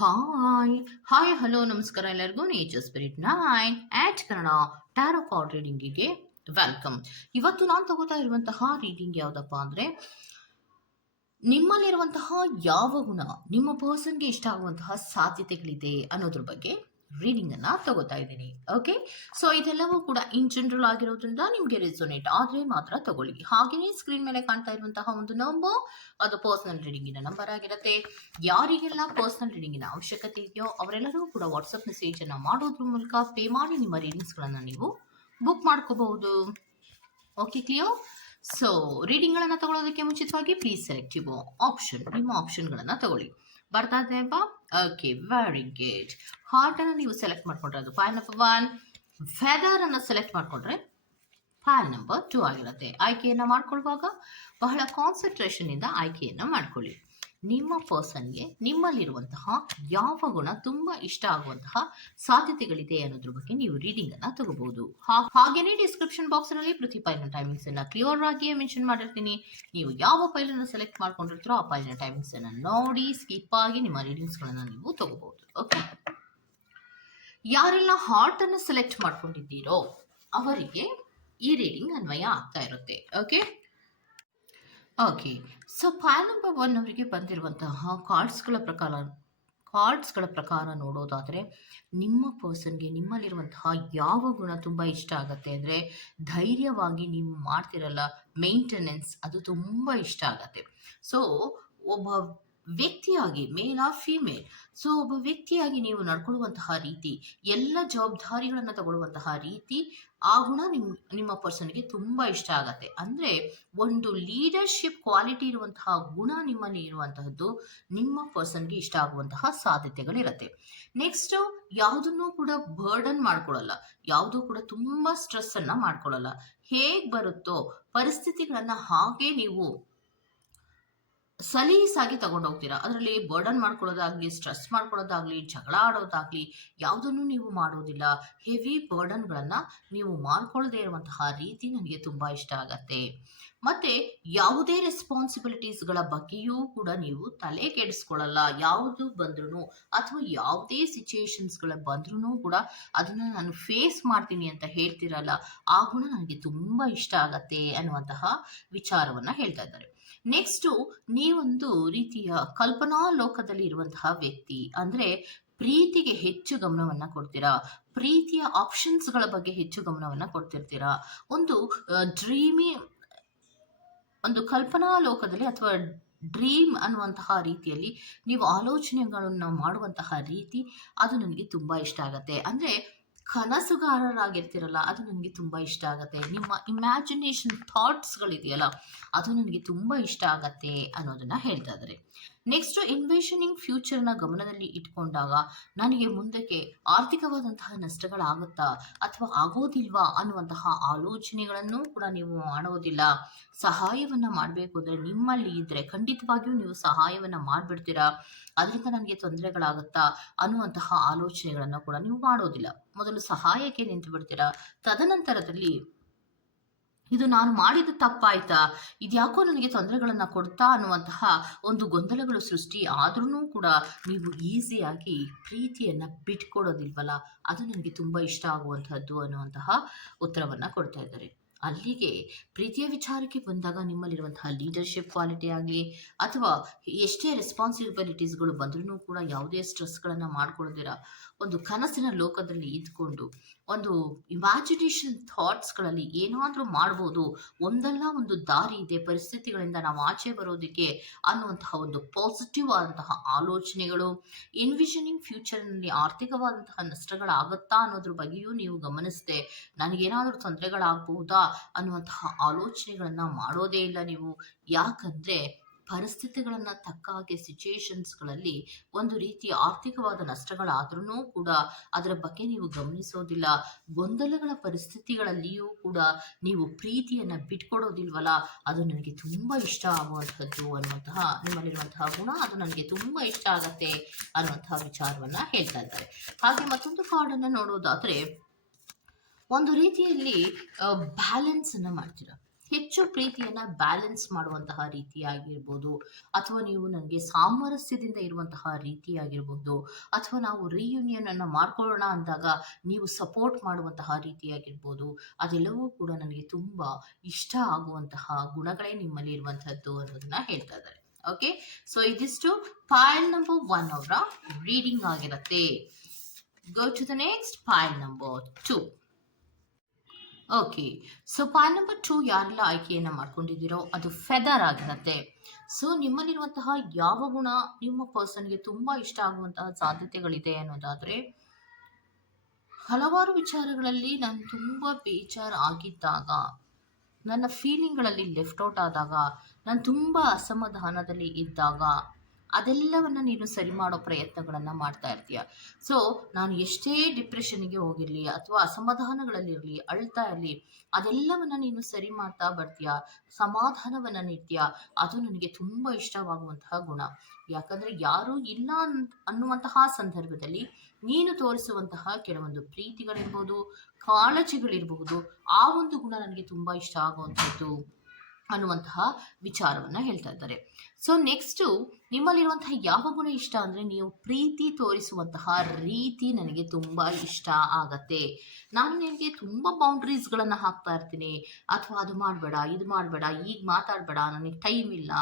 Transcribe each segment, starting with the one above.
Hi hi hello ನಮಸ್ಕಾರ ಎಲ್ಲರಿಗೂ nature spirit nine at Kannada tarot card ರೀಡಿಂಗಿಗೆ welcome ಇವತ್ತು ನಾನು ತಗೋತಾ ಇರುವಂತಹ ರೀಡಿಂಗ್ ಯಾವುದಪ್ಪ ಅಂದರೆ, ನಿಮ್ಮಲ್ಲಿರುವಂತಹ ಯಾವ ಗುಣ, ನಿಮ್ಮ ಪರ್ಸನ್ಗೆ ಇಷ್ಟ ಆಗುವಂತಹ ಸಾಧ್ಯತೆಗಳಿದೆ ಅನ್ನೋದ್ರ ಬಗ್ಗೆ ರೀಡಿಂಗ್ ಅನ್ನ ತಗೋತಾ ಇದ್ದೀನಿ. ಓಕೆ ಸೊ ಇದೆಲ್ಲವೂ ಕೂಡ ಇನ್ ಜನರಲ್ ಆಗಿರೋದ್ರಿಂದ ನಿಮಗೆ ರೆಸೊನೇಟ್ ಆದರೆ ಮಾತ್ರ ತಗೊಳ್ಳಿ. ಹಾಗೆಯೇ ಸ್ಕ್ರೀನ್ ಮೇಲೆ ಕಾಣ್ತಾ ಇರುವಂತಹ ಒಂದು ನಂಬರ್ ಅದು ಪರ್ಸನಲ್ ರೀಡಿಂಗಿನ ನಂಬರ್ ಆಗಿರುತ್ತೆ. ಯಾರಿಗೆಲ್ಲ ಪರ್ಸನಲ್ ರೀಡಿಂಗಿನ ಅವಶ್ಯಕತೆ ಇದೆಯೋ ಅವರೆಲ್ಲರೂ ಕೂಡ ವಾಟ್ಸಪ್ ಮೆಸೇಜ್ ಅನ್ನ ಮಾಡೋದ್ರ ಮೂಲಕ ಪೇ ಮಾಡಿ ನಿಮ್ಮ ರೀಡಿಂಗ್ಸ್ಗಳನ್ನು ನೀವು ಬುಕ್ ಮಾಡ್ಕೋಬಹುದು. ಓಕೆ ಕ್ಲಿಯರ್ ಸೊ ರೀಡಿಂಗ್ಗಳನ್ನು ತಗೊಳ್ಳೋದಕ್ಕೆ ಮುಂಚಿತವಾಗಿ ಪ್ಲೀಸ್ ಸೆಲೆಕ್ಟ್ ಯುವ ಆಪ್ಷನ್ ನಿಮ್ಮ ಆಪ್ಷನ್ಗಳನ್ನು ತಗೊಳ್ಳಿ. ಬರ್ತಾ ಇದೆ ಅಲ್ವಾ ಓಕೆ ವೆರಿ ಗುಡ್ ಹಾರ್ಟ್ ಅನ್ನು ನೀವು ಸೆಲೆಕ್ಟ್ ಮಾಡ್ಕೊಂಡ್ರೆ ಅದು. ಫೈಲ್ ನಂಬರ್ ಒನ್ ಫೆದರ್ ಅನ್ನು ಸೆಲೆಕ್ಟ್ ಮಾಡ್ಕೊಂಡ್ರೆ ಫೈಲ್ ನಂಬರ್ ಟೂ ಆಗಿರುತ್ತೆ. ಆಯ್ಕೆಯನ್ನು ಮಾಡ್ಕೊಳ್ಳುವಾಗ ಬಹಳ ಕಾನ್ಸಂಟ್ರೇಷನ್ ಇಂದ ಆಯ್ಕೆಯನ್ನು ಮಾಡ್ಕೊಳ್ಳಿ. ನಿಮ್ಮ ಪರ್ಸನ್ಗೆ ನಿಮ್ಮಲ್ಲಿರುವಂತಹ ಯಾವ ಗುಣ ತುಂಬಾ ಇಷ್ಟ ಆಗುವಂತಹ ಸಾಧ್ಯತೆಗಳಿದೆ ಅನ್ನೋದ್ರ ಬಗ್ಗೆ ನೀವು ರೀಡಿಂಗ್ ಅನ್ನ ತಗೋಬಹುದು. ಹಾಗೇನೇ ಡಿಸ್ಕ್ರಿಪ್ಷನ್ ಬಾಕ್ಸ್ನಲ್ಲಿ ಪ್ರತಿ ಫೈಲ್ನ ಟೈಮಿಂಗ್ಸ್ ಅನ್ನ ಕ್ಲಿಯರ್ ಆಗಿ ಮೆನ್ಷನ್ ಮಾಡಿರ್ತೀನಿ. ನೀವು ಯಾವ ಫೈಲ್ ಅನ್ನು ಸೆಲೆಕ್ಟ್ ಮಾಡ್ಕೊಂಡಿರ್ತೀರೋ ಆ ಫೈಲ್ನ ಟೈಮಿಂಗ್ಸ್ ಅನ್ನ ನೋಡಿ ಸ್ಕಿಪ್ ಆಗಿ ನಿಮ್ಮ ರೀಡಿಂಗ್ಸ್ ಗಳನ್ನ ನೀವು ತಗೋಬಹುದು. ಓಕೆ ಯಾರೆಲ್ಲ ಹಾರ್ಟ್ ಅನ್ನು ಸೆಲೆಕ್ಟ್ ಮಾಡ್ಕೊಂಡಿದ್ದೀರೋ ಅವರಿಗೆ ಈ ರೀಡಿಂಗ್ ಅನ್ವಯ ಆಗ್ತಾ ಇರುತ್ತೆ. Okay okay so file number one ಅವರಿಗೆ ಬಂದಿರುವಂತಹ ಕಾರ್ಡ್ಸ್ಗಳ ಪ್ರಕಾರ ಕಾರ್ಡ್ಸ್ಗಳ ಪ್ರಕಾರ ನೋಡೋದಾದರೆ, ನಿಮ್ಮ ಪರ್ಸನ್ಗೆ ನಿಮ್ಮಲ್ಲಿರುವಂತಹ ಯಾವ ಗುಣ ತುಂಬ ಇಷ್ಟ ಆಗುತ್ತೆ ಅಂದರೆ, ಧೈರ್ಯವಾಗಿ ನೀವು ಮಾಡ್ತಿರಲ್ಲ ಮೇಂಟೆನೆನ್ಸ್ ಅದು ತುಂಬ ಇಷ್ಟ ಆಗತ್ತೆ. ಸೊ ಒಬ್ಬ ವ್ಯಕ್ತಿಯಾಗಿ ಮೇಲ್ ಆ ಫಿಮೇಲ್ ಸೊ ಒಬ್ಬ ವ್ಯಕ್ತಿಯಾಗಿ ನೀವು ನಡ್ಕೊಳ್ಳುವಂತಹ ರೀತಿ, ಎಲ್ಲ ಜವಾಬ್ದಾರಿಗಳನ್ನು ತಗೊಳ್ಳುವಂತಹ ರೀತಿ, ಆ ಗುಣ ನಿಮ್, ನಿಮ್ಮ ಪರ್ಸನ್ಗೆ ತುಂಬ ಇಷ್ಟ ಆಗತ್ತೆ. ಅಂದ್ರೆ ಒಂದು ಲೀಡರ್ಶಿಪ್ ಕ್ವಾಲಿಟಿ ಇರುವಂತಹ ಗುಣ ನಿಮ್ಮಲ್ಲಿ ಇರುವಂತಹದ್ದು ನಿಮ್ಮ ಪರ್ಸನ್ಗೆ ಇಷ್ಟ ಆಗುವಂತಹ ಸಾಧ್ಯತೆಗಳಿರತ್ತೆ. ನೆಕ್ಸ್ಟ್ ಯಾವುದನ್ನು ಕೂಡ ಬರ್ಡನ್ ಮಾಡ್ಕೊಳ್ಳಲ್ಲ ಯಾವುದೂ ಕೂಡ ತುಂಬ ಸ್ಟ್ರೆಸ್ಸನ್ನು ಮಾಡ್ಕೊಳ್ಳಲ್ಲ ಹೇಗೆ ಬರುತ್ತೋ, ಪರಿಸ್ಥಿತಿಗಳನ್ನ ಹಾಗೆ ನೀವು ಸಲೀಸಾಗಿ ತಗೊಂಡೋಗ್ತೀರಾ? ಅದರಲ್ಲಿ ಬರ್ಡನ್ ಮಾಡ್ಕೊಳ್ಳೋದಾಗ್ಲಿ ಸ್ಟ್ರೆಸ್ ಮಾಡ್ಕೊಳ್ಳೋದಾಗ್ಲಿ, ಜಗಳ ಆಡೋದಾಗ್ಲಿ ಯಾವುದನ್ನು ನೀವು ಮಾಡೋದಿಲ್ಲ. ಹೆವಿ ಬರ್ಡನ್ಗಳನ್ನು ನೀವು ಮಾಡ್ಕೊಳ್ಳದೇ ಇರುವಂತಹ ರೀತಿ ನನಗೆ ತುಂಬ ಇಷ್ಟ ಆಗತ್ತೆ. ಮತ್ತೆ ಯಾವುದೇ ರೆಸ್ಪಾನ್ಸಿಬಿಲಿಟೀಸ್ಗಳ ಬಗ್ಗೆಯೂ ಕೂಡ ನೀವು ತಲೆ ಕೆಡಿಸ್ಕೊಳ್ಳಲ್ಲ. ಯಾವುದು ಬಂದ್ರೂ ಅಥವಾ ಯಾವುದೇ ಸಿಚುಯೇಷನ್ಸ್ಗಳ ಬಂದ್ರೂ ಕೂಡ ಅದನ್ನು ನಾನು ಫೇಸ್ ಮಾಡ್ತೀನಿ ಅಂತ ಹೇಳ್ತಿರಲ್ಲ, ಆ ಗುಣ ನನಗೆ ತುಂಬ ಇಷ್ಟ ಆಗತ್ತೆ ಅನ್ನುವಂತಹ ವಿಚಾರವನ್ನ ಹೇಳ್ತಾ ಇದ್ದಾರೆ. ನೆಕ್ಸ್ಟು ನೀವೊಂದು ರೀತಿಯ ಕಲ್ಪನಾ ಲೋಕದಲ್ಲಿ ಇರುವಂತಹ ವ್ಯಕ್ತಿ, ಅಂದ್ರೆ ಪ್ರೀತಿಗೆ ಹೆಚ್ಚು ಗಮನವನ್ನ ಕೊಡ್ತೀರಾ? ಪ್ರೀತಿಯ ಆಪ್ಷನ್ಸ್ಗಳ ಬಗ್ಗೆ ಹೆಚ್ಚು ಗಮನವನ್ನ ಕೊಡ್ತಿರ್ತೀರಾ? ಒಂದು ಡ್ರೀಮಿ ಒಂದು ಕಲ್ಪನಾ ಲೋಕದಲ್ಲಿ ಅಥವಾ ಡ್ರೀಮ್ ಅನ್ನುವಂತಹ ರೀತಿಯಲ್ಲಿ ನೀವು ಆಲೋಚನೆಗಳನ್ನು ಮಾಡುವಂತಹ ರೀತಿ ಅದು ನನಗೆ ತುಂಬಾ ಇಷ್ಟ ಆಗತ್ತೆ. ಅಂದರೆ ಕನಸುಗಾರರಾಗಿರ್ತಿರಲ್ಲ, ಅದು ನನಗೆ ತುಂಬ ಇಷ್ಟ ಆಗುತ್ತೆ. ನಿಮ್ಮ ಇಮ್ಯಾಜಿನೇಷನ್ ಥಾಟ್ಸ್ಗಳಿದೆಯಲ್ಲ ಅದು ನನಗೆ ತುಂಬ ಇಷ್ಟ ಆಗತ್ತೆ ಅನ್ನೋದನ್ನ ಹೇಳ್ತಾ ಇದ್ದಾರೆ. ನೆಕ್ಸ್ಟ್ ಇನ್ವೆಷನಿಂಗ್ ಫ್ಯೂಚರ್ನ ಗಮನದಲ್ಲಿ ಇಟ್ಕೊಂಡಾಗ ನನಗೆ ಮುಂದಕ್ಕೆ ಆರ್ಥಿಕವಾದಂತಹ ನಷ್ಟಗಳಾಗುತ್ತಾ ಅಥವಾ ಆಗೋದಿಲ್ವಾ ಅನ್ನುವಂತಹ ಆಲೋಚನೆಗಳನ್ನು ಕೂಡ ನೀವು ಮಾಡೋದಿಲ್ಲ ಸಹಾಯವನ್ನ ಮಾಡಬೇಕು ಅಂದರೆ ನಿಮ್ಮಲ್ಲಿ ಇದ್ರೆ ಖಂಡಿತವಾಗಿಯೂ ನೀವು ಸಹಾಯವನ್ನ ಮಾಡಿಬಿಡ್ತೀರಾ? ಅದರಿಂದ ನನಗೆ ತೊಂದರೆಗಳಾಗುತ್ತಾ ಅನ್ನುವಂತಹ ಆಲೋಚನೆಗಳನ್ನು ಕೂಡ ನೀವು ಮಾಡೋದಿಲ್ಲ. ಮೊದಲು ಸಹಾಯಕ್ಕೆ ನಿಂತು ಬಿಡ್ತೀರಾ ತದನಂತರದಲ್ಲಿ ಇದು ನಾನು ಮಾಡಿದ ತಪ್ಪಾಯ್ತಾ? ಇದ್ಯಾಕೋ ನನಗೆ ತೊಂದರೆಗಳನ್ನು ಕೊಡ್ತಾ ಅನ್ನುವಂತಹ ಒಂದು ಗೊಂದಲಗಳು ಸೃಷ್ಟಿ ಆದ್ರೂ ಕೂಡ ನೀವು ಈಸಿಯಾಗಿ ಪ್ರೀತಿಯನ್ನು ಬಿಟ್ಕೊಡೋದಿಲ್ವಲ್ಲ? ಅದು ನನಗೆ ತುಂಬ ಇಷ್ಟ ಆಗುವಂಥದ್ದು ಅನ್ನುವಂತಹ ಉತ್ತರವನ್ನು ಕೊಡ್ತಾ ಇದ್ದಾರೆ. ಅಲ್ಲಿಗೆ ಪ್ರೀತಿಯ ವಿಚಾರಕ್ಕೆ ಬಂದಾಗ ನಿಮ್ಮಲ್ಲಿರುವಂತಹ ಲೀಡರ್ಶಿಪ್ ಕ್ವಾಲಿಟಿ ಆಗಲಿ ಅಥವಾ ಎಷ್ಟೇ ರೆಸ್ಪಾನ್ಸಿಬಿಲಿಟೀಸ್ಗಳು ಬಂದ್ರೂ ಕೂಡ ಯಾವುದೇ ಸ್ಟ್ರೆಸ್ಗಳನ್ನು ಮಾಡ್ಕೊಳ್ದಿರ ಒಂದು ಕನಸಿನ ಲೋಕದಲ್ಲಿ ಇದ್ಕೊಂಡು ಒಂದು ಇಮ್ಯಾಜಿನೇಷನ್ ಥಾಟ್ಸ್ಗಳಲ್ಲಿ ಏನಾದರೂ ಮಾಡ್ಬೋದು, ಒಂದಲ್ಲ ಒಂದು ದಾರಿ ಇದೆ, ಪರಿಸ್ಥಿತಿಗಳಿಂದ ನಾವು ಆಚೆ ಬರೋದಕ್ಕೆ ಅನ್ನುವಂತಹ ಒಂದು ಪಾಸಿಟಿವ್ ಆದಂತಹ ಆಲೋಚನೆಗಳು ಇನ್ವಿಷನಿಂಗ್ ಫ್ಯೂಚರ್ನಲ್ಲಿ ಆರ್ಥಿಕವಾದಂತಹ ನಷ್ಟಗಳಾಗತ್ತಾ ಅನ್ನೋದ್ರ ಬಗ್ಗೆಯೂ ನೀವು ಗಮನಿಸದೆ, ನನಗೇನಾದರೂ ತೊಂದರೆಗಳಾಗಬಹುದಾ ಅನ್ನುವಂತಹ ಆಲೋಚನೆಗಳನ್ನ ಮಾಡೋದೇ ಇಲ್ಲ ನೀವು. ಯಾಕಂದ್ರೆ ಪರಿಸ್ಥಿತಿಗಳನ್ನು ತಕ್ಕ ಹಾಗೆ ಸಿಚುಯೇಷನ್ಸ್ಗಳಲ್ಲಿ ಒಂದು ರೀತಿಯ ಆರ್ಥಿಕವಾದ ನಷ್ಟಗಳಾದ್ರೂ ಕೂಡ ಅದರ ಬಗ್ಗೆ ನೀವು ಗಮನಿಸೋದಿಲ್ಲ. ಗೊಂದಲಗಳ ಪರಿಸ್ಥಿತಿಗಳಲ್ಲಿಯೂ ಕೂಡ ನೀವು ಪ್ರೀತಿಯನ್ನು ಬಿಟ್ಕೊಡೋದಿಲ್ವಲ್ಲ, ಅದು ನನಗೆ ತುಂಬ ಇಷ್ಟ ಆಗುವಂಥದ್ದು ಅನ್ನುವಂತಹ, ನಿಮ್ಮಲ್ಲಿರುವಂತಹ ಗುಣ, ಅದು ನನಗೆ ತುಂಬ ಇಷ್ಟ ಆಗತ್ತೆ ಅನ್ನುವಂತಹ ವಿಚಾರವನ್ನು ಹೇಳ್ತಾ ಇದ್ದಾರೆ. ಹಾಗೆ ಮತ್ತೊಂದು ಕಾರ್ಡನ್ನ ನೋಡೋದಾದರೆ ಒಂದು ರೀತಿಯಲ್ಲಿ ಬ್ಯಾಲೆನ್ಸನ್ನು ಮಾಡ್ತೀರಾ? ಹೆಚ್ಚು ಪ್ರೀತಿಯನ್ನು ಬ್ಯಾಲೆನ್ಸ್ ಮಾಡುವಂತಹ ರೀತಿಯಾಗಿರ್ಬೋದು ಅಥವಾ ನೀವು ನನಗೆ ಸಾಮರಸ್ಯದಿಂದ ಇರುವಂತಹ ರೀತಿಯಾಗಿರ್ಬೋದು ಅಥವಾ ನಾವು ರಿಯೂನಿಯನ್ ಅನ್ನು ಮಾಡ್ಕೊಳ್ಳೋಣ ಅಂದಾಗ ನೀವು ಸಪೋರ್ಟ್ ಮಾಡುವಂತಹ ರೀತಿಯಾಗಿರ್ಬೋದು ಅದೆಲ್ಲವೂ ಕೂಡ ನನಗೆ ತುಂಬ ಇಷ್ಟ ಆಗುವಂತಹ ಗುಣಗಳೇ ನಿಮ್ಮಲ್ಲಿ ಇರುವಂತಹದ್ದು ಅನ್ನೋದನ್ನ ಹೇಳ್ತಾ ಇದ್ದಾರೆ. ಓಕೆ ಸೊ ಇದಿಷ್ಟು ಫೈಲ್ ನಂಬರ್ ಒನ್ ಅವರ ರೀಡಿಂಗ್ ಆಗಿರುತ್ತೆ. Go to the next file number two okay so point number two ಯಾರೆಲ್ಲ ಆಯ್ಕೆಯನ್ನು ಮಾಡ್ಕೊಂಡಿದ್ದೀರೋ ಅದು ಫೆದರ್ ಆಗಿರುತ್ತೆ. ಸೊ ನಿಮ್ಮಲ್ಲಿರುವಂತಹ ಯಾವ ಗುಣ, ನಿಮ್ಮ ಪರ್ಸನ್ಗೆ ತುಂಬ ಇಷ್ಟ ಆಗುವಂತಹ ಸಾಧ್ಯತೆಗಳಿದೆ ಅನ್ನೋದಾದರೆ, ಹಲವಾರು ವಿಚಾರಗಳಲ್ಲಿ ನಾನು ತುಂಬ ಬೇಜಾರ್ ಆಗಿದ್ದಾಗ, ನನ್ನ ಫೀಲಿಂಗ್ಗಳಲ್ಲಿ ಲೆಫ್ಟ್ ಔಟ್ ಆದಾಗ, ನಾನು ತುಂಬ ಅಸಮಾಧಾನದಲ್ಲಿ ಇದ್ದಾಗ ಅದೆಲ್ಲವನ್ನು ನೀನು ಸರಿ ಮಾಡೋ ಪ್ರಯತ್ನಗಳನ್ನು ಮಾಡ್ತಾ ಇರ್ತೀಯ. ಸೊ ನಾನು ಎಷ್ಟೇ ಡಿಪ್ರೆಷನ್ಗೆ ಹೋಗಿರಲಿ ಅಥವಾ ಅಸಮಾಧಾನಗಳಲ್ಲಿರಲಿ ಅಳ್ತಾ ಇರಲಿ, ಅದೆಲ್ಲವನ್ನು ನೀನು ಸರಿ ಮಾಡ್ತಾ ಬರ್ತೀಯ, ಸಮಾಧಾನವನ್ನು ನೀಡ್ತೀಯ, ಅದು ನನಗೆ ತುಂಬ ಇಷ್ಟವಾಗುವಂತಹ ಗುಣ. ಯಾಕಂದರೆ ಯಾರೂ ಇಲ್ಲ ಅನ್, ಅನ್ನುವಂತಹ ಸಂದರ್ಭದಲ್ಲಿ ನೀನು ತೋರಿಸುವಂತಹ ಕೆಲವೊಂದು ಪ್ರೀತಿಗಳಿರ್ಬೋದು ಕಾಳಜಿಗಳಿರಬಹುದು ಆ ಒಂದು ಗುಣ ನನಗೆ ತುಂಬ ಇಷ್ಟ ಆಗುವಂಥದ್ದು. ಅನ್ನುವಂತಹ ವಿಚಾರವನ್ನು ಹೇಳ್ತಾ ಇದ್ದಾರೆ. ಸೊ ನೆಕ್ಸ್ಟು ನಿಮ್ಮಲ್ಲಿರುವಂತಹ ಯಾವ ಗುಣ ಇಷ್ಟ ಅಂದರೆ ನೀವು ಪ್ರೀತಿ ತೋರಿಸುವಂತಹ ರೀತಿ ನನಗೆ ತುಂಬ ಇಷ್ಟ ಆಗತ್ತೆ. ನಾನು ನಿನಗೆ ತುಂಬ ಬೌಂಡ್ರೀಸ್ಗಳನ್ನು ಹಾಕ್ತಾ ಇರ್ತೀನಿ. ಅಥವಾ ಅದು ಮಾಡಬೇಡ, ಇದು ಮಾಡಬೇಡ ಈಗ ಮಾತಾಡಬೇಡ, ನನಗೆ ಟೈಮ್ ಇಲ್ಲ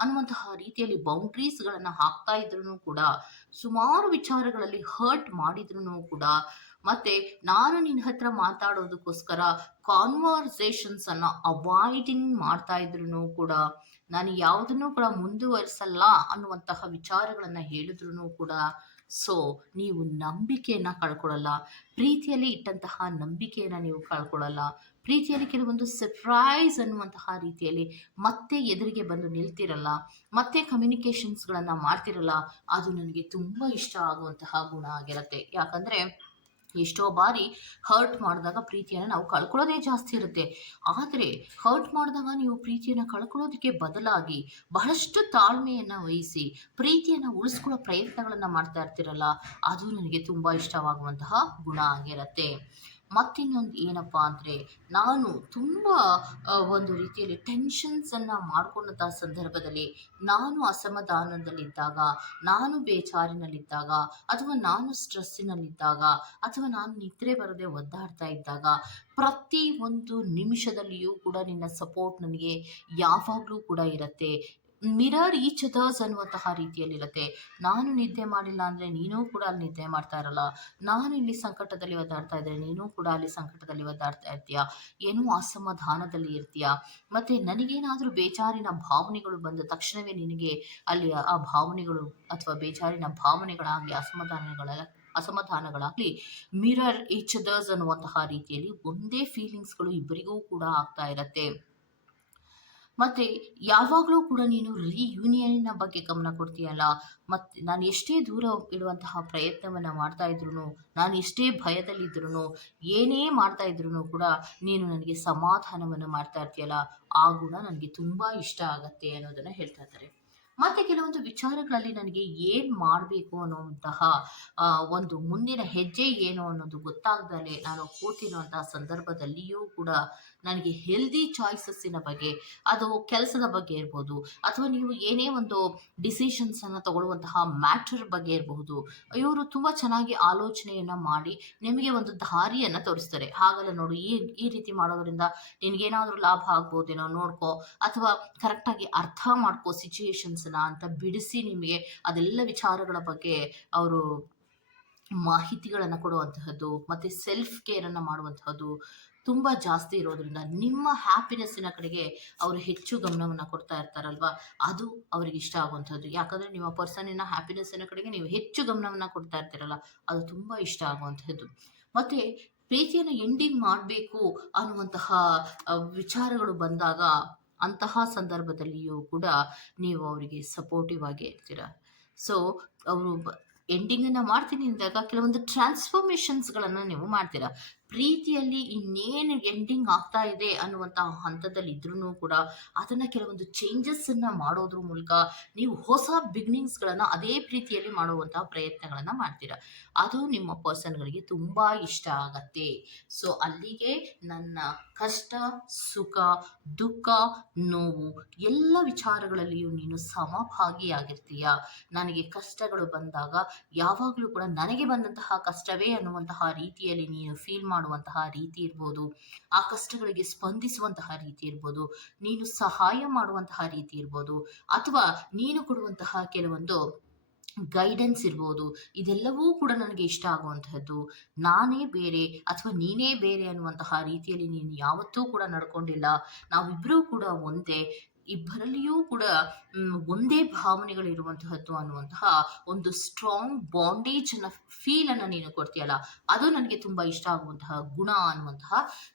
ಅನ್ನುವಂತಹ ರೀತಿಯಲ್ಲಿ ಬೌಂಡ್ರೀಸ್ಗಳನ್ನು ಹಾಕ್ತಾ ಇದ್ರೂ ಕೂಡ, ಸುಮಾರು ವಿಚಾರಗಳಲ್ಲಿ ಹರ್ಟ್ ಮಾಡಿದ್ರೂ ಕೂಡ ಮತ್ತೆ ನಾನು ನಿನ್ನ ಹತ್ರ ಮಾತಾಡೋದಕ್ಕೋಸ್ಕರ ಕಾನ್ವರ್ಸೇಷನ್ಸ್ ಅನ್ನ ಅವಾಯ್ಡಿಂಗ್ ಮಾಡ್ತಾ ಇದ್ರು ಕೂಡ ನಾನು ಯಾವುದನ್ನು ಕೂಡ ಮುಂದುವರಿಸಲ್ಲ ಅನ್ನುವಂತಹ ವಿಚಾರಗಳನ್ನ ಹೇಳಿದ್ರು ಕೂಡ. ಸೊ ನೀವು ನಂಬಿಕೆಯನ್ನ ಕಳ್ಕೊಳ್ಳಲ್ಲ ಪ್ರೀತಿಯಲ್ಲಿ ಇಟ್ಟಂತಹ ನಂಬಿಕೆಯನ್ನ ನೀವು ಕಳ್ಕೊಳ್ಳಲ್ಲ ಪ್ರೀತಿಯಲ್ಲಿ ಕೆಲವೊಂದು ಸರ್ಪ್ರೈಸ್ ಅನ್ನುವಂತಹ ರೀತಿಯಲ್ಲಿ ಮತ್ತೆ ಎದುರಿಗೆ ಬಂದು ನಿಲ್ತಿರಲ್ಲ. ಮತ್ತೆ ಕಮ್ಯುನಿಕೇಷನ್ಸ್ಗಳನ್ನು ಮಾಡ್ತಿರಲ್ಲ. ಅದು ನನಗೆ ತುಂಬ ಇಷ್ಟ ಆಗುವಂತಹ ಗುಣ ಆಗಿರುತ್ತೆ. ಯಾಕಂದರೆ ಎಷ್ಟೋ ಬಾರಿ ಹರ್ಟ್ ಮಾಡಿದಾಗ ಪ್ರೀತಿಯನ್ನು ನಾವು ಕಳ್ಕೊಳ್ಳೋದೇ ಜಾಸ್ತಿ ಇರುತ್ತೆ. ಆದರೆ ಹರ್ಟ್ ಮಾಡಿದಾಗ ನೀವು ಪ್ರೀತಿಯನ್ನು ಕಳ್ಕೊಳ್ಳೋದಕ್ಕೆ ಬದಲಾಗಿ ಬಹಳಷ್ಟು ತಾಳ್ಮೆಯನ್ನು ವಹಿಸಿ ಪ್ರೀತಿಯನ್ನು ಉಳಿಸ್ಕೊಳ್ಳೋ ಪ್ರಯತ್ನಗಳನ್ನು ಮಾಡ್ತಾ ಇರ್ತೀರಲ್ಲ, ಅದು ನನಗೆ ತುಂಬ ಇಷ್ಟವಾಗುವಂತಹ ಗುಣ ಆಗಿರುತ್ತೆ. ಮತ್ತಿನ್ನೊಂದು ಏನಪ್ಪ ಅಂದರೆ ನಾನು ತುಂಬ ಒಂದು ರೀತಿಯಲ್ಲಿ ಟೆನ್ಷನ್ಸನ್ನು ಮಾಡ್ಕೊಂಡಂತಹ ಸಂದರ್ಭದಲ್ಲಿ ನಾನು ಅಸಮಾಧಾನದಲ್ಲಿದ್ದಾಗ, ನಾನು ಬೇಜಾರಿನಲ್ಲಿದ್ದಾಗ, ಅಥವಾ ನಾನು ಸ್ಟ್ರೆಸ್ಸಿನಲ್ಲಿದ್ದಾಗ ಅಥವಾ ನಾನು ನಿದ್ರೆ ಬರದೆ ಒದ್ದಾಡ್ತಾ ಇದ್ದಾಗ ಪ್ರತಿ ಒಂದು ನಿಮಿಷದಲ್ಲಿಯೂ ಕೂಡ ನಿನ್ನ ಸಪೋರ್ಟ್ ನನಗೆ ಯಾವಾಗಲೂ ಕೂಡ ಇರುತ್ತೆ. ಮಿರರ್ ಈಚ್ ಅದರ್ಸ್ ಅನ್ನುವಂತಹ ರೀತಿಯಲ್ಲಿರುತ್ತೆ. ನಾನು ನಿದ್ದೆ ಮಾಡಿಲ್ಲ ಅಂದರೆ ನೀನೂ ಕೂಡ ಅಲ್ಲಿ ನಿದ್ದೆ ಮಾಡ್ತಾ ಇರಲ್ಲ. ನಾನು ಇಲ್ಲಿ ಸಂಕಟದಲ್ಲಿ ಒದ್ದಾಡ್ತಾ ಇದ್ದರೆ ನೀನೂ ಕೂಡ ಅಲ್ಲಿ ಸಂಕಟದಲ್ಲಿ ಒದ್ದಾಡ್ತಾ ಇರ್ತೀಯ? ಏನೋ ಅಸಮಾಧಾನದಲ್ಲಿ ಇರ್ತೀಯ? ಮತ್ತು ನನಗೇನಾದರೂ ಬೇಜಾರಿನ ಭಾವನೆಗಳು ಬಂದ ತಕ್ಷಣವೇ ನಿನಗೆ ಅಲ್ಲಿ ಆ ಭಾವನೆಗಳು ಅಥವಾ ಬೇಜಾರಿನ ಭಾವನೆಗಳಾಗಲಿ, ಅಸಮಾಧಾನಗಳ, ಅಸಮಾಧಾನಗಳಾಗಲಿ, ಮಿರರ್ ಈಚ್ ಅದರ್ಸ್ ಅನ್ನುವಂತಹ ರೀತಿಯಲ್ಲಿ ಒಂದೇ ಫೀಲಿಂಗ್ಸ್ಗಳು ಇಬ್ಬರಿಗೂ ಕೂಡ ಆಗ್ತಾ ಇರತ್ತೆ. ಮತ್ತು ಯಾವಾಗಲೂ ಕೂಡ ನೀನು ರಿಯೂನಿಯನಿನ ಬಗ್ಗೆ ಗಮನ ಕೊಡ್ತೀಯಲ್ಲ? ಮತ್ತು ನಾನು ಎಷ್ಟೇ ದೂರ ಇಡುವಂತಹ ಪ್ರಯತ್ನವನ್ನು ಮಾಡ್ತಾ ಇದ್ರು ನಾನು ಎಷ್ಟೇ ಭಯದಲ್ಲಿದ್ರೂ ಏನೇ ಮಾಡ್ತಾ ಇದ್ರು ಕೂಡ ನೀನು ನನಗೆ ಸಮಾಧಾನವನ್ನು ಮಾಡ್ತಾ ಇರ್ತೀಯಲ್ಲ? ಆ ಗುಣ ನನಗೆ ತುಂಬ ಇಷ್ಟ ಆಗತ್ತೆ ಅನ್ನೋದನ್ನು ಹೇಳ್ತಾ ಇದ್ದಾರೆ. ಮತ್ತೆ ಕೆಲವೊಂದು ವಿಚಾರಗಳಲ್ಲಿ ನನಗೆ ಏನು ಮಾಡಬೇಕು ಅನ್ನುವಂತಹ ಒಂದು ಮುಂದಿನ ಹೆಜ್ಜೆ ಏನು ಅನ್ನೋದು ಗೊತ್ತಾಗ್ದಲೆ ನಾನು ಕೂತಿರುವಂತಹ ಸಂದರ್ಭದಲ್ಲಿಯೂ ಕೂಡ ನನಗೆ ಹೆಲ್ದಿ ಚಾಯ್ಸಸ್ಸಿನ ಬಗ್ಗೆ, ಅದು ಕೆಲಸದ ಬಗ್ಗೆ ಇರ್ಬೋದು, ಅಥವಾ ನೀವು ಏನೇ ಒಂದು ಡಿಸಿಷನ್ಸನ್ನು ತಗೊಳ್ಳುವಂತಹ ಮ್ಯಾಟರ್ ಬಗ್ಗೆ ಇರಬಹುದು, ಇವರು ತುಂಬ ಚೆನ್ನಾಗಿ ಆಲೋಚನೆಯನ್ನು ಮಾಡಿ ನಿಮಗೆ ಒಂದು ದಾರಿಯನ್ನು ತೋರಿಸ್ತಾರೆ. ಹಾಗಲ್ಲ ನೋಡು, ಈ ಈ ರೀತಿ ಮಾಡೋದ್ರಿಂದ ನಿನಗೇನಾದರೂ ಲಾಭ ಆಗ್ಬೋದೇನೋ ನೋಡ್ಕೋ, ಅಥವಾ ಕರೆಕ್ಟಾಗಿ ಅರ್ಥ ಮಾಡ್ಕೋ ಸಿಚುಯೇಷನ್ಸ್ನ ಅಂತ ಬಿಡಿಸಿ ನಿಮಗೆ ಅದೆಲ್ಲ ವಿಚಾರಗಳ ಬಗ್ಗೆ ಅವರು ಮಾಹಿತಿಗಳನ್ನು ಕೊಡುವಂತಹದ್ದು, ಮತ್ತು ಸೆಲ್ಫ್ ಕೇರನ್ನು ಮಾಡುವಂತಹದ್ದು ತುಂಬ ಜಾಸ್ತಿ ಇರೋದ್ರಿಂದ ನಿಮ್ಮ ಹ್ಯಾಪಿನೆಸ್ಸಿನ ಕಡೆಗೆ ಅವರು ಹೆಚ್ಚು ಗಮನವನ್ನು ಕೊಡ್ತಾ ಇರ್ತಾರಲ್ವ? ಅದು ಅವ್ರಿಗೆ ಇಷ್ಟ ಆಗುವಂಥದ್ದು. ಯಾಕಂದರೆ ನಿಮ್ಮ ಪರ್ಸನಿನ ಹ್ಯಾಪಿನೆಸ್ಸಿನ ಕಡೆಗೆ ನೀವು ಹೆಚ್ಚು ಗಮನವನ್ನು ಕೊಡ್ತಾ ಇರ್ತೀರಲ್ಲ, ಅದು ತುಂಬ ಇಷ್ಟ ಆಗುವಂಥದ್ದು. ಮತ್ತು ಪ್ರೀತಿಯನ್ನು ಎಂಡಿಂಗ್ ಮಾಡಬೇಕು ಅನ್ನುವಂತಹ ವಿಚಾರಗಳು ಬಂದಾಗ ಅಂತಹ ಸಂದರ್ಭದಲ್ಲಿಯೂ ಕೂಡ ನೀವು ಅವರಿಗೆ ಸಪೋರ್ಟಿವ್ ಆಗಿ ಇರ್ತೀರ? ಸೊ ಅವರು ಎಂಡಿಂಗನ್ನು ಮಾಡ್ತೀನಿ ಅಂದಾಗ ಕೆಲವೊಂದು ಟ್ರಾನ್ಸ್ಫಾರ್ಮೇಷನ್ಸ್ಗಳನ್ನು ನೀವು ಮಾಡ್ತೀರಾ? ಪ್ರೀತಿಯಲ್ಲಿ ಇನ್ನೇನು ಎಂಡಿಂಗ್ ಆಗ್ತಾ ಇದೆ ಅನ್ನುವಂತಹ ಹಂತದಲ್ಲಿ ಇದ್ರೂ ಕೂಡ ಅದನ್ನ ಕೆಲವೊಂದು ಚೇಂಜಸ್ ಅನ್ನ ಮಾಡೋದ್ರ ಮೂಲಕ ನೀವು ಹೊಸ ಬಿಗಿನಿಂಗ್ಸ್ಗಳನ್ನ ಅದೇ ಪ್ರೀತಿಯಲ್ಲಿ ಮಾಡುವಂತಹ ಪ್ರಯತ್ನಗಳನ್ನ ಮಾಡ್ತೀರಾ. ಅದು ನಿಮ್ಮ ಪರ್ಸನ್ಗಳಿಗೆ ತುಂಬಾ ಇಷ್ಟ ಆಗತ್ತೆ. ಸೊ ಅಲ್ಲಿಗೆ ನನ್ನ ಕಷ್ಟ, ಸುಖ, ದುಃಖ, ನೋವು ಎಲ್ಲ ವಿಚಾರಗಳಲ್ಲಿಯೂ ನೀನು ಸಮಭಾಗಿಯಾಗಿರ್ತೀಯ? ನನಗೆ ಕಷ್ಟಗಳು ಬಂದಾಗ ಯಾವಾಗಲೂ ಕೂಡ ನನಗೆ ಬಂದಂತಹ ಕಷ್ಟವೇ ಅನ್ನುವಂತಹ ರೀತಿಯಲ್ಲಿ ನೀನು ಫೀಲ್ ಮಾಡುವಂತಹ ರೀತಿ ಇರ್ಬೋದು, ಆ ಕಷ್ಟಗಳಿಗೆ ಸ್ಪಂದಿಸುವಂತಹ ರೀತಿ ಇರ್ಬೋದು, ನೀನು ಸಹಾಯ ಮಾಡುವಂತಹ ರೀತಿ ಇರ್ಬೋದು, ಅಥವಾ ನೀನು ಕೊಡುವಂತಹ ಕೆಲವೊಂದು ಗೈಡೆನ್ಸ್ ಇರ್ಬೋದು, ಇದೆಲ್ಲವೂ ಕೂಡ ನನಗೆ ಇಷ್ಟ ಆಗುವಂತಹದ್ದು. ನಾನೇ ಬೇರೆ ಅಥವಾ ನೀನೇ ಬೇರೆ ಅನ್ನುವಂತಹ ರೀತಿಯಲ್ಲಿ ನೀನು ಯಾವತ್ತೂ ಕೂಡ ನಡ್ಕೊಂಡಿಲ್ಲ. ನಾವಿಬ್ಬರೂ ಕೂಡ ಒಂದೇ. ಇಬ್ಬರಲ್ಲಿಯೂ ಕೂಡ ಒಂದೇ ಒಂದೇ ಭಾವನೆಗಳಿರುವಂತಹದ್ದು ಅನ್ನುವಂತಹ ಒಂದು ಸ್ಟ್ರಾಂಗ್ ಬಾಂಡೇಜ್ ಅನ್ನ ಫೀಲ್ ಅನ್ನ ನೀನು ಕೊಡ್ತೀಯಲ್ಲ, ಅದು ನನಗೆ ತುಂಬಾ ಇಷ್ಟ ಆಗುವಂತಹ ಗುಣ ಅನ್ನುವಂತಹ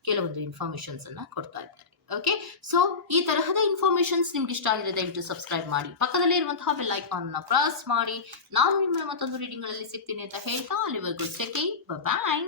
ಕೆಲವೊಂದು ಇನ್ಫಾರ್ಮೇಶನ್ಸ್ ಅನ್ನ ಕೊಡ್ತಾ ಇದ್ದಾರೆ. ಓಕೆ ಸೊ ಈ ತರಹದ ಇನ್ಫಾರ್ಮೇಶನ್ಸ್ ನಿಮ್ಗೆ ಇಷ್ಟ ಆಗಿದೆ ದಯವಿಟ್ಟು ಸಬ್ಸ್ಕ್ರೈಬ್ ಮಾಡಿ. ಪಕ್ಕದಲ್ಲೇ ಇರುವಂತಹ ಬೆಲ್ ಐಕಾನ್ ಅನ್ನ ಪ್ರೆಸ್ ಮಾಡಿ. ನಾನು ನಿಮ್ಮ ಮತ್ತೊಂದು ರೀಡಿಂಗ್ಗಳಲ್ಲಿ ಸಿಗ್ತೀನಿ ಅಂತ ಹೇಳ್ತಾ ಅಲ್ಲಿವರೆಗೂ ಬಾಯ್